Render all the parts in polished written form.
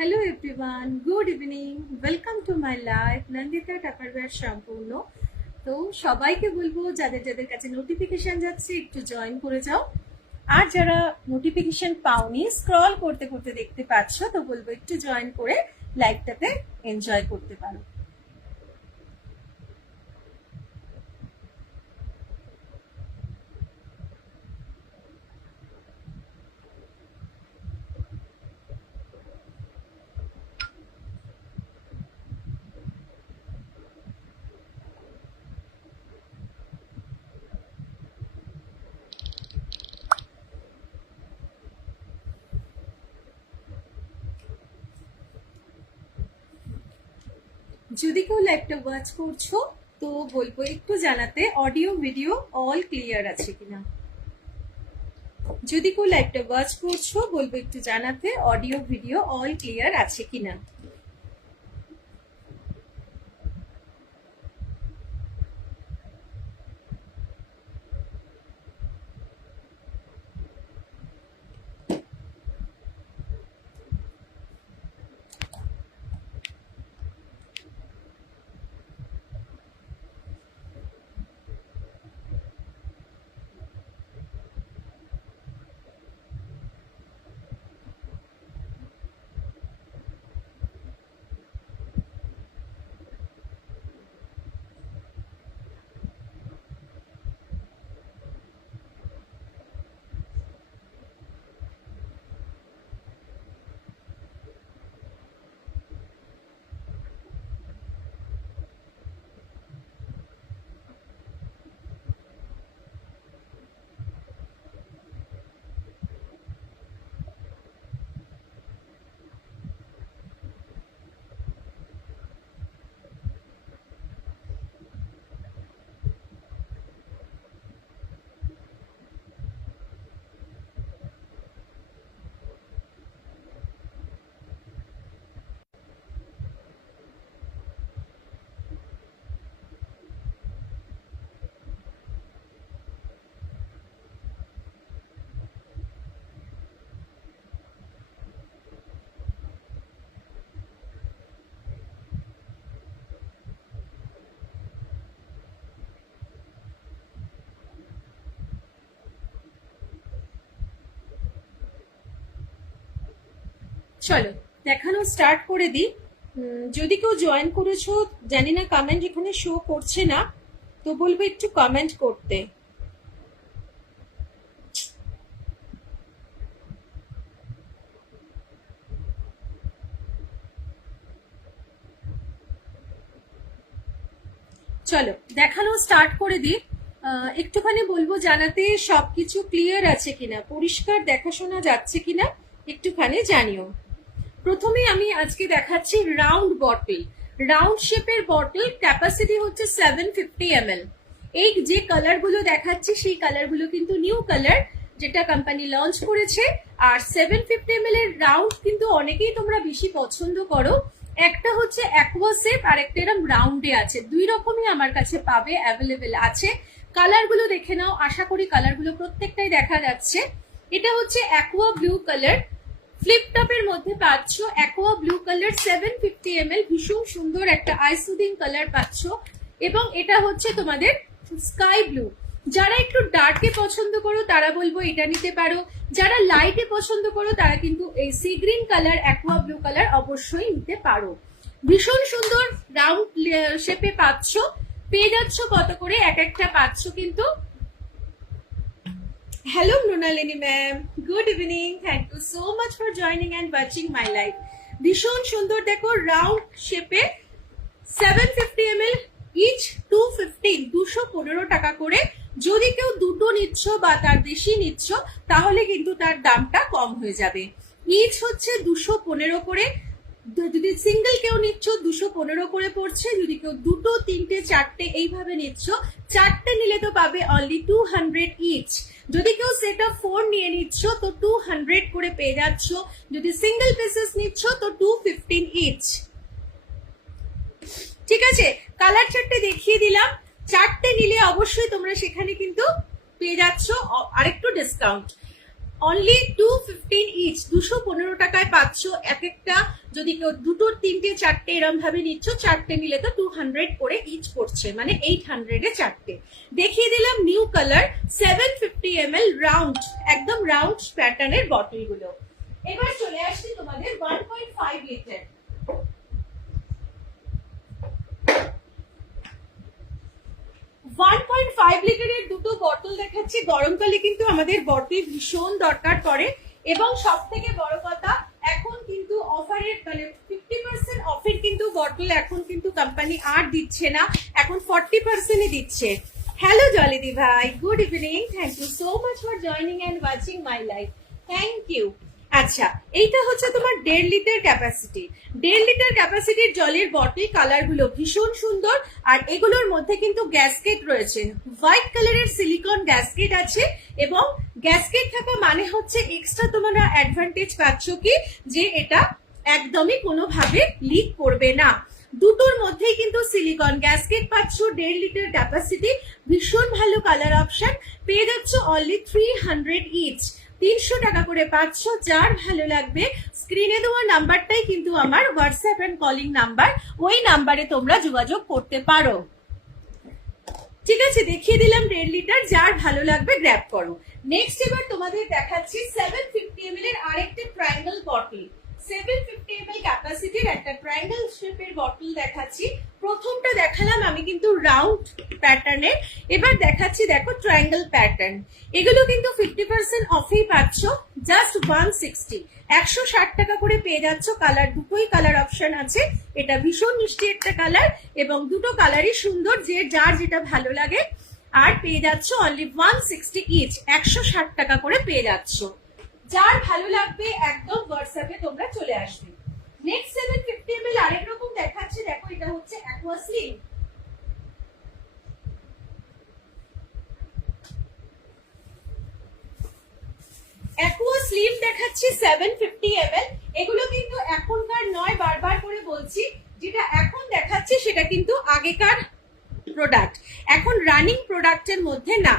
Hello everyone, good evening. Welcome to my live Nandita Tupperware সম্পূর্ণ। তো সবাইকে বলবো যাদের যাদের কাছে নোটিফিকেশন যাচ্ছে একটু জয়েন করে যাও, আর যারা নোটিফিকেশন পাওনি স্ক্রল করতে করতে দেখতে পাচ্ছ তো বলবো একটু জয়েন করে লাইভটাতে এনজয় করতে পারো। যদি কেউ লাইভটা ওয়াচ করছো তো বলবো একটু জানাতে অডিও ভিডিও অল ক্লিয়ার আছে কিনা। যদি কেউ লাইভটা ওয়াচ করছো বলবো একটু জানাতে অডিও ভিডিও অল ক্লিয়ার আছে কিনা। চলো দেখানো স্টার্ট করে দিই। যদি কেউ জয়েন করেছো জানি না, কমেন্ট এখানে শো করছে না, তো বলবো একটু কমেন্ট করতে। চলো দেখানো স্টার্ট করে দিই। একটুখানি বলবো জানাতে সবকিছু ক্লিয়ার আছে কিনা, পরিষ্কার দেখাশোনা যাচ্ছে কিনা একটুখানি জানিও। প্রথমে আমি আজকে দেখাচ্ছি রাউন্ড বটল, রাউন্ড শেপের বটল, ক্যাপাসিটি হচ্ছে 750 ml। এই যে কালার গুলো দেখাচ্ছি সেই কালার গুলো কিন্তু নিউ কালার, যেটা কোম্পানি লঞ্চ করেছে। আর 750 ml এর রাউন্ড কিন্তু অনেকেই তোমরা বেশি পছন্দ করো। একটা হচ্ছে অ্যাকোয়া শেপ আর একটা এরকম রাউন্ডে আছে, দুই রকমই আমার কাছে পাবে, অ্যাভেলেবেল আছে। কালার গুলো দেখে নাও, আশা করি কালার গুলো প্রত্যেকটাই দেখা যাচ্ছে। এটা হচ্ছে অ্যাকোয়া ব্লু কালার, ফ্লিপটপের মধ্যে পাচ্ছ অ্যাকোয়া ব্লু কালার 750 ml, ভীষণ সুন্দর একটা আই সুদিং কালার পাচ্ছ। এবং এটা হচ্ছে তোমাদের স্কাই ব্লু। যারা একটু ডার্কে পছন্দ করো তারা বলবো এটা নিতে পারো, যারা লাইটে পছন্দ করো তারা কিন্তু এই sea green colour aqua blue colour অবশ্যই নিতে পারো। ভীষণ সুন্দর রাউন্ড শেপে পাচ্ছ। পেয়ে যাচ্ছ কত করে এক একটা পাচ্ছ কিন্তু। Hello Mrunalini ma'am, good evening. Thank you so much for joining and watching my live. ভীষণ সুন্দর দেখো রাউন্ড শেপে 750 ml ইচ 215, 215 টাকা করে। যদি কেউ দুটো নিচ্ছ বা তার বেশি নিচ্ছ তাহলে কিন্তু তার দামটা কম হয়ে যাবে। ইচ হচ্ছে 215 করে, যদি সিঙ্গেল কেউ নিচ্ছ 215 করে পড়ছে। যদি কেউ দুটো তিনটে চারটে এইভাবে নিচ্ছ, চারটে নিলে তো পাবে অনলি 200 ইচ। যদি কেউ সেট অফ 4 নিয়ে নিচ্ছ তো 200 করে পেয়ে যাচ্ছ। যদি সিঙ্গেল পিসেস নিচ্ছ তো 215 ইচ। ঠিক আছে, কালার চারটে দেখিয়ে দিলাম। চারটে নিলে অবশ্যই তোমরা সেখানে কিন্তু পেয়ে যাচ্ছ আরেকটু ডিসকাউন্ট। অনলি 215 ইচ, 215 টাকায় পাচ্ছ এক একটা। যদি কেউ দুটো তিনটে চারটে এরম ভাবে নিচ্ছ, চারটে নিলে তো 200 করে ইচ পড়ছে, মানে 800 এ চারটে। দেখিয়ে দিলাম নিউ কালার 750 ml রাউন্ড, একদম রাউন্ড প্যাটার্নের বটল গুলো। এবার চলে আসছি তোমাদের 1.5 লিটার। 1.5 লিটারের দুটো বটল দেখাচ্ছি। গরমকালে কিন্তু আমাদের বটল ভীষণ দরকার পড়ে, এবং সব থেকে বড় কথা এখন কিন্তু অফারের মানে 50% অফের কিন্তু বটল এখন কিন্তু কোম্পানি আর দিচ্ছে না, এখন 40% দিচ্ছে। হ্যালো জলিদি ভাই, good evening, thank you so much for joining and watching my live, thank you. আচ্ছা, এইটা হচ্ছে তোমার 1.5 লিটার ক্যাপাসিটি। 1.5 লিটার ক্যাপাসিটির জলের বটল, কালার গুলো ভীষণ সুন্দর। আর এগুলোর মধ্যে কিন্তু গ্যাসকেট রয়েছে, হোয়াইট কালারের সিলিকন গ্যাসকেট আছে। এবং গ্যাসকেট থাকা মানে হচ্ছে এক্সট্রা তোমরা অ্যাডভান্টেজ পাচ্ছ কি, যে এটা একদমই কোনোভাবে লিক করবে না। দুটোর মধ্যেই কিন্তু সিলিকন গ্যাসকেট পাচ্ছ, 1.5 লিটার ক্যাপাসিটি, ভীষণ ভালো কালার অপশন। পেয়ে যাচ্ছ অনলি 300 ইচ, 300 টাকা করে পাচ্ছ। যার ভালো লাগবে স্ক্রিনে দেওয়া নাম্বারটাই কিন্তু আমার হোয়াটসঅ্যাপ এন্ড কলিং নাম্বার, ওই নাম্বারে তোমরা যোগাযোগ করতে পারো। ঠিক আছে, দেখিয়ে দিলাম 1.5 লিটার, যার ভালো লাগবে গ্র্যাব করো। নেক্সট এবার তোমাদের দেখাচ্ছি 750 ml এর আরেকটা ট্রায়াঙ্গেল বটল। 750 ml ক্যাপাসিটির একটা ট্রায়াঙ্গেল শেপের বটল দেখাচ্ছি। প্রথমটা দেখালাম আমি কিন্তু রাউন্ড প্যাটার্নের, এবার দেখাচ্ছি দেখো ট্রায়াঙ্গেল প্যাটার্ন। এগুলো কিন্তু 50% অফেই পাচ্ছ, জাস্ট 160, 160 টাকা করে পেয়ে যাচ্ছ। কালার দুটোই কালার অপশন আছে, এটা ভীষণ মিষ্টি একটা কালার, এবং দুটো কালারই সুন্দর, যে যার যেটা ভালো লাগে। আর পেয়ে যাচ্ছ অনলি 160 ইচ, 160 টাকা করে পেয়ে যাচ্ছ। যার ভালো লাগবে একদম হোয়াটসঅ্যাপে তোমরা চলে আসবে। নেক্সট 750 ml আরেক রকম দেখাচ্ছে, দেখো এটা হচ্ছে অ্যাকোয়া স্লিম। অ্যাকোয়া স্লিম দেখাচ্ছি 750 ml। এগুলো কিন্তু এখনকার নয়, বারবার করে বলছি, যেটা এখন দেখাচ্ছি সেটা কিন্তু আগেকার প্রোডাক্ট, এখন রানিং প্রোডাক্টের মধ্যে না।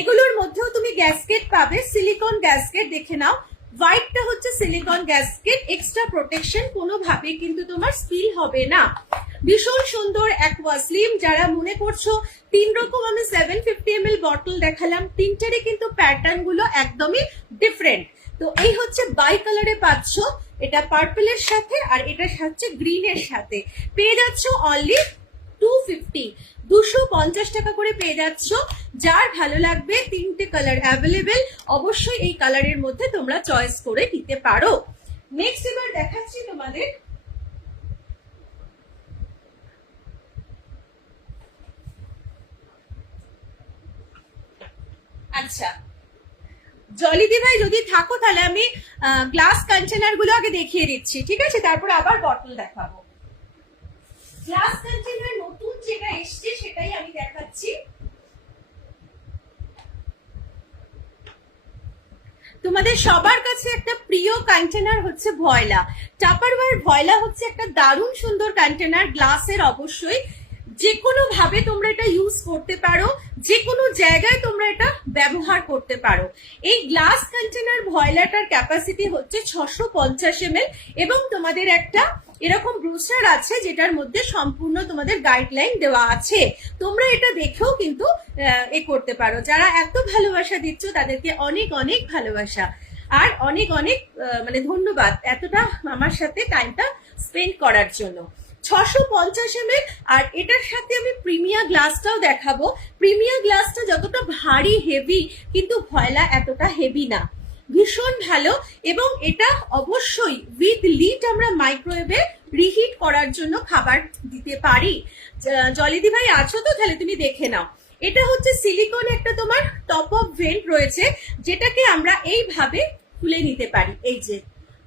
এগুলোর মধ্যেও তুমি গ্যাসকেট পাবে, সিলিকন গ্যাসকেট, দেখে নাও। হোয়াইটটা হচ্ছে সিলিকন গ্যাসকেট, এক্সট্রা প্রোটেকশন, কোনোভাবে কিন্তু তোমার স্পিল হবে না। ভীষণ সুন্দর অ্যাকোয়া স্লিম। যারা মনে করছো 3 রকম আমি 750 ml বটল দেখালাম, তিনটারই কিন্তু প্যাটার্ন গুলো একদমই ডিফারেন্ট। তো এই হচ্ছে বাই কালারে পাচ্ছ, এটা পার্পলের সাথে আর এটা হচ্ছে গ্রিনের সাথে। পেয়ে যাচ্ছ অনলি 250, 250 টাকা করে পেয়ে যাচ্ছ। যার ভালো লাগবে, তিনটে কালার অ্যাভেলেবেল, অবশ্যই এই কালারের মধ্যে তোমরা চয়েস করে নিতে পারো। নেক্সট এবার দেখাচ্ছি তোমাদের আচ্ছা জলিদি ভাই, যদি থাকো তাহলে আমি গ্লাস কন্টেনার গুলো আগে দেখিয়ে দিচ্ছি, ঠিক আছে, তারপর আবার বটল দেখাবো। গ্লাস কন্টেনার নতুন যেটা এসছে সেটাই আমি দেখাচ্ছি। তোমাদের সবার কাছে একটা প্রিয় কন্টেনার হচ্ছে ভয়লা। টাপারওয়্যার ভয়লা হচ্ছে একটা দারুণ সুন্দর কন্টেনার, গ্লাসের। অবশ্যই যে কোনো ভাবে তোমরা এটা ইউজ করতে পারো, যে কোনো জায়গায় তোমরা এটা ব্যবহার করতে পারো। এই গ্লাস কন্টেনার ভয়লাটার ক্যাপাসিটি হচ্ছে 650 ml, এবং তোমাদের একটা এরকম ব্রোচার আছে যেটার মধ্যে সম্পূর্ণ তোমাদের গাইডলাইন দেওয়া আছে। তোমরা এটা দেখেও কিন্তু এ করতে পারো। যারা এত ভালোবাসা দিচ্ছ তাদেরকে অনেক অনেক ভালোবাসা, আর অনেক অনেক মানে ধন্যবাদ এতটা আমার সাথে টাইমটা স্পেন্ড করার জন্য। 650 ml। আর এটার সাথে আমি প্রিমিয়া গ্লাসটাও দেখাবো। প্রিমিয়া গ্লাসটা যতটা ভারী হেভি, কিন্তু ভয়লা এতটা হেভি না, ভীষণ ভালো। এবং এটা অবশ্যই উইথ লিড আমরা মাইক্রোওয়েভে রিহিট করার জন্য খাবার দিতে পারি। জলিদি ভাই আছো তো, তাহলে তুমি দেখে নাও। এটা হচ্ছে সিলিকন একটা তোমার টপ অফ ভেন্ট রয়েছে, যেটাকে আমরা এইভাবে খুলে নিতে পারি, এই যে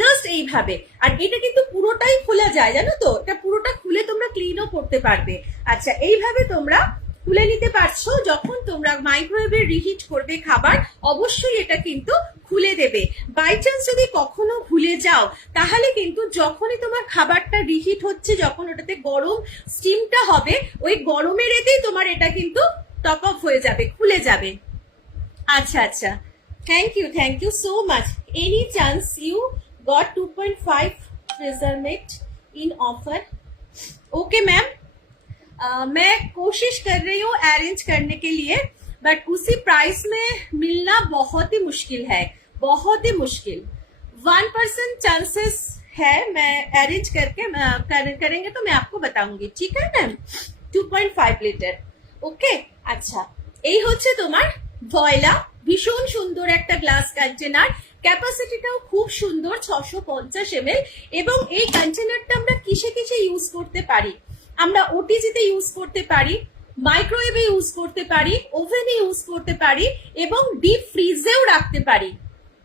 জাস্ট এইভাবে। আর এটা কিন্তু পুরোটাই খোলা যায়, জানো তো, এটা পুরোটা খুলে তোমরা ক্লিনও করতে পারবে। আচ্ছা, এইভাবে তোমরা খুলে নিতে পারছো। যখন তোমরা মাইক্রোওয়েভে রিহিট করবে খাবার, অবশ্যই এটা কিন্তু খুলে দেবে। বাই চান্স যদি কখনো ভুলে যাও, তাহলে কিন্তু যখনই তোমার খাবারটা রিহিট হচ্ছে, যখন ওটাতে গরম স্টিমটা হবে, ওই গরমের এতেই তোমার এটা কিন্তু টপ অফ হয়ে যাবে, খুলে যাবে। আচ্ছা আচ্ছা, Thank you so much. Any chance you got 2.5 freezer mate in offer? Okay ma'am, मैं कोशिश कर रही हूँ अरेंज करने के लिए, बट उसी प्राइस में मिलना बहुत ही मुश्किल है, बहुत ही मुश्किल। 1% चांसेस है, मैं अरेंज करके करेंगे तो मैं आपको बताऊंगी, ठीक है मैम। 2.5 লিটার, ওকে। আচ্ছা, এই হচ্ছে তোমার ভয়লা, ভীষণ সুন্দর একটা গ্লাস কন্টেনার, ক্যাপাসিটিটাও খুব সুন্দর 650 ml, এবং এই কন্টেনারটা আমরা কিসে কিসে ইউজ করতে পারি? আমরা ওটিজিতে ইউজ করতে পারি, মাইক্রোওয়েভে ইউজ করতে পারি, ওভেনে ইউজ করতে পারি, এবং ডিপ ফ্রিজেও রাখতে পারি।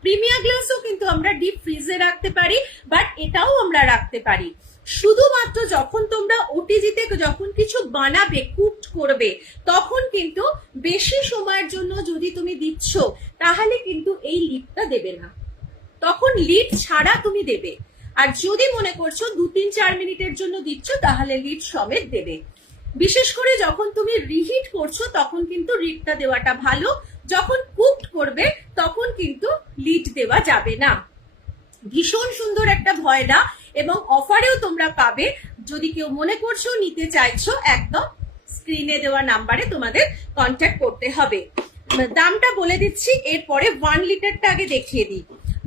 প্রিমিয়ার গ্লাসও কিন্তু আমরা ডিপ ফ্রিজে রাখতে পারি, বাট এটাও আমরা রাখতে পারি। শুধুমাত্র যখন তোমরা ওটিজিতে যখন কিছু বানাবে, কুকড করবে, তখন কিন্তু বেশি সময়ের জন্য যদি তুমি দিচ্ছ, তাহলে কিন্তু এই লিডটা দেবে না, তখন লিড ছাড়া তুমি দেবে। আর যদি মনে করছো 2-3-4 মিনিটের জন্য দিচ্ছ, তাহলে লিড সমেত দেবে। বিশেষ করে যখন তুমি রিহিট করছো, তখন কিন্তু লিডটা দেওয়াটা ভালো। যখন কুকড করবে, তখন কিন্তু লিড দেওয়া যাবে না। ভীষণ সুন্দর একটা ভয়লা, এবং অফারেও তোমরা পাবে। যদি কেউ মনে করছো নিতে চাইছো, একদম স্ক্রিনে দেওয়া নাম্বারে তোমাদের কন্ট্যাক্ট করতে হবে। দামটা বলে দিচ্ছি, এরপরে 1 লিটারটা আগে দেখিয়ে দিই।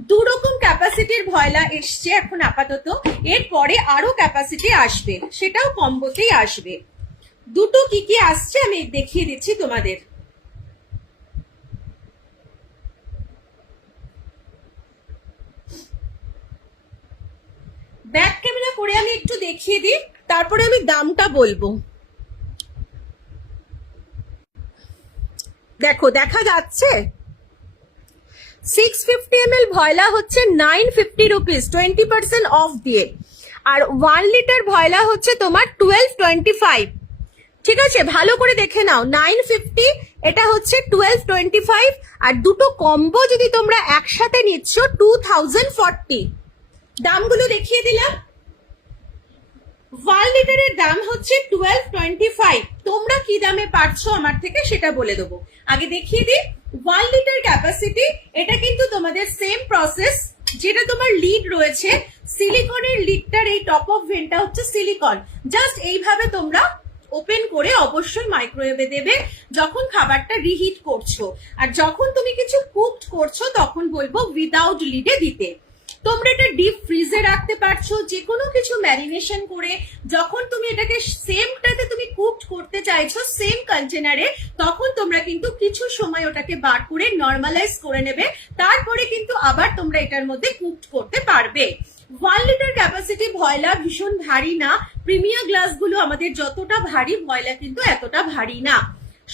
2 রকম ক্যাপাসিটির ভয়লা এসছে এখন আপাতত, এরপরে আরো ক্যাপাসিটি আসবে, সেটাও কম্বোতেই আসবে। দুটো কি কি আসছে আমি দেখিয়ে দিচ্ছি তোমাদের। ব্যাক ক্যামেরা করে আমি একটু দেখিয়ে দিই, তারপরে আমি দামটা বলবো। দেখো, দেখা যাচ্ছে 650 ml ভয়লা হচ্ছে 950 রুপিস, 20% অফ দিয়ে। আর 1 লিটার ভয়লা হচ্ছে তোমার 1225। ঠিক আছে, ভালো করে দেখে নাও, 950, এটা হচ্ছে 1225। আর দুটো কম্বো যদি তোমরা একসাথে নিচ্ছ 2040। দামগুলো দেখিয়ে দিলাম। 1 লিটারের দাম হচ্ছে 1225। তোমরা কি দামে পাচ্ছো আমার থেকে সেটা বলে দেবো। আগে দেখিয়ে দিই 1 লিটার ক্যাপাসিটি, এটা কিন্তু তোমাদের সেম প্রসেস। যেটা তোমার লিড রয়েছে, সিলিকনের লিডটার এই টপ অফ ভেন্টটা হচ্ছে সিলিকন। জাস্ট এইভাবে তোমরা ওপেন করে অবশ্যই মাইক্রোওয়েভে দেবে যখন খাবারটা রিহিট করছো। আর যখন তুমি কিছু কুকড করছো, তখন বলবো উইদাউট লিডে দিতে। তোমরা এটা ডিপ ফ্রিজে রাখতে পারছো, যে কোনো কিছু ম্যারিনেশন করে। যখন তুমি এটাকে সেমটাতে তুমি কুকড করতে চাইছো, সেম কন্টেনারে, তখন তোমরা কিন্তু কিছু সময় ওটাকে বার করে নর্মালাইজ করে নেবে। তারপরে কিন্তু আবার তোমরা এটার মধ্যে কুকড করতে পারবে। 1 লিটার ক্যাপাসিটি ভয়লা ভীষণ ভারী না। প্রিমিয়ার গ্লাসগুলো আমাদের যতটা ভারী, ভয়লা কিন্তু এতটা ভারী না।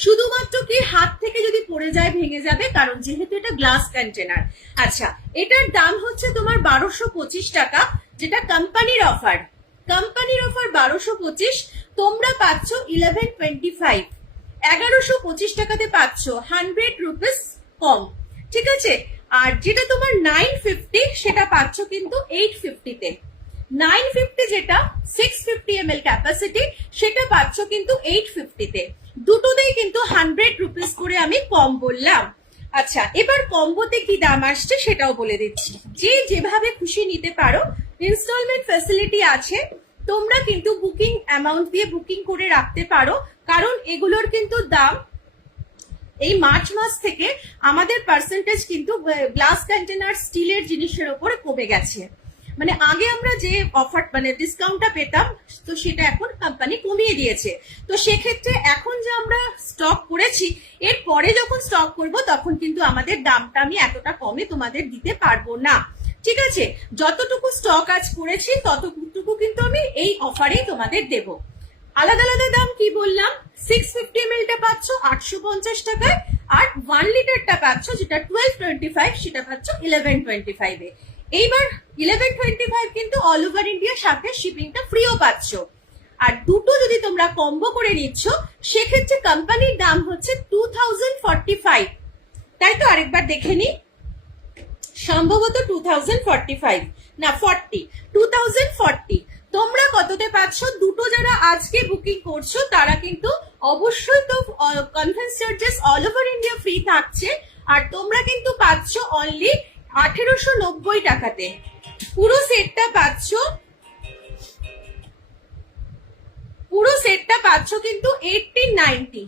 শুধুমাত্র কি হাত থেকে যদি পড়ে যায় ভেঙে যাবে, কারণ যেহেতু এটা গ্লাস কন্টেনার। আচ্ছা, এটার দাম হচ্ছে তোমার 1225 টাকা, যেটা কোম্পানির অফার। কোম্পানির অফার 1225, তোমরা পাচ্ছ 1125। 1125 টাকাতে পাচ্ছ 100 রুপিস কম, ঠিক আছে। আর যেটা তোমার 950, সেটা পাচ্ছ কিন্তু 850-তে। 950 যেটা 650 ml ক্যাপাসিটি, সেটা পাচ্ছ কিন্তু 850-তে। দুটোতেই কিন্তু 100 রুপিস করে আমি কম বললাম। আচ্ছা, এবার কম্বোতে কি দাম আসছে সেটাও বলে দিচ্ছি। যে যেভাবে খুশি নিতে পারো, ইনস্টলমেন্ট ফ্যাসিলিটি আছে। তোমরা কিন্তু বুকিং অ্যামাউন্ট দিয়ে বুকিং করে রাখতে পারো, কারণ এগুলোর কিন্তু দাম এই মার্চ মাস থেকে আমাদের পার্সেন্টেজ কিন্তু গ্লাস কন্টেনার স্টিলের জিনিসের উপরে কমে গেছে। মানে আগে আমরা যে অফার মানে ডিসকাউন্টটা পেতাম, তো সেটা এখন কোম্পানি কমিয়ে দিয়েছে। তো সেক্ষেত্রে এখন যে আমরা স্টক করেছি, এর পরে যখন স্টক করব, তখন কিন্তু আমাদের দামটা আমি এতটা কমে তোমাদের দিতে পারবো না, ঠিক আছে। যতটুকু স্টক আজ করেছি, ততটুকু কিন্তু আমি এই অফারেই তোমাদের দেব। আলাদা আলাদা দাম কি বললাম, 650 ml টা পাচ্ছ 850 টাকায়, আর 1 লিটারটা পাচ্ছ যেটা 1225, সেটা পাচ্ছ 1125-এ। এইবার 1125 কিন্তু অল ওভার ইন্ডিয়ার সাথে শিপিংটা ফ্রিও পাচ্ছ। আর দুটো যদি তোমরা কম্বো করে নিচ্ছ, সেক্ষেত্রে কোম্পানির দাম হচ্ছে 2045, তাই তো? আরেকবার দেখে নি, সম্ভবত 2045 না 2040। তোমরা কততে পাচ্ছ? দুটো যারা আজকে বুকিং করছো, তারা কিন্তু অবশ্যই তো conference charges all over India free থাকছে। আর তোমরা কিন্তু পাচ্ছ অনলি 1890 টাকাতে। পুরো সেটটা পাচ্ছ কিন্তু 1890।